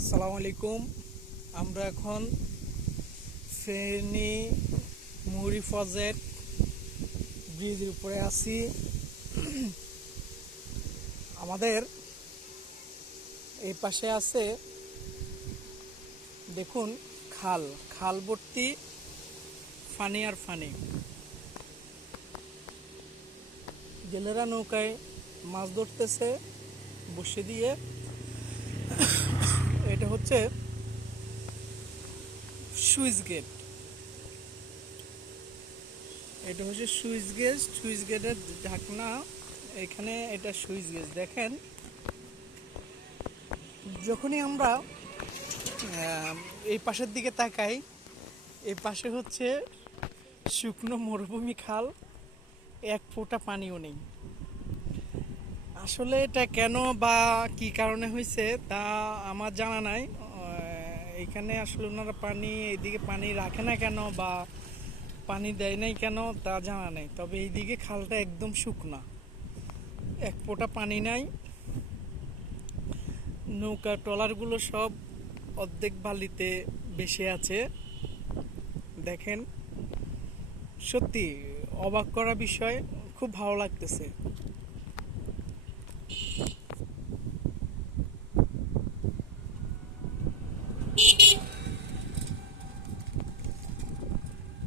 আসসালামু আলাইকুম। আমরা এখন ফেনী মুহুরী প্রজেক্ট ব্রিজের উপরে আছি। আমাদের এই পাশে আছে দেখুন খাল খাল ভর্তি ফানি আর ফানি। জেলেরা নৌকায় মাছ ধরতেছে বসে দিয়ে। এটা হচ্ছে সুইচ গেট। এটা হচ্ছে সুইচ গেটের ঢাকনা। এখানে এটা সুইচ গেট। দেখেন, যখনই আমরা এই পাশের দিকে তাকাই, এই পাশে হচ্ছে শুকনো মরুভূমি খাল, এক ফোঁটা পানিও নেই। আসলে এটা কেন বা কি কারণে হয়েছে তা আমার জানা নাই। এখানে আসলে ওনারা এইদিকে পানি রাখে না কেন বা পানি দেয় নাই কেন তা জানা নেই। তবে এইদিকে খালটা একদম শুকনা, এক ফোঁটা পানি নাই। নৌকা ট্রলারগুলো সব অর্ধেক বালিতে ভেসে আছে। দেখেন, সত্যি অবাক করা বিষয়, খুব ভালো লাগতেছে।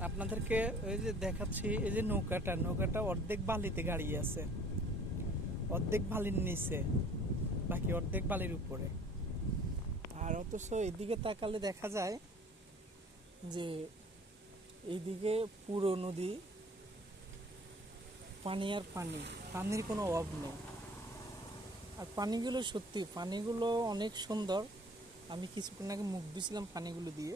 আপনাদেরকে এই যে দেখাচ্ছি, এই যে নৌকাটা অর্ধেক বালিতে গাড়িয়ে আছে, অর্ধেক বালির নিচে, বাকি অর্ধেক বালির উপরে। আর অথচ এইদিকে তাকালে দেখা যায় যে এইদিকে পুরো নদী, পানি আর পানি, পানির কোনো অভাব নেই। আর পানিগুলো সত্যি, পানিগুলো অনেক সুন্দর। আমি কিছুক্ষণ আগে মুখ ধুছিলাম পানিগুলো দিয়ে।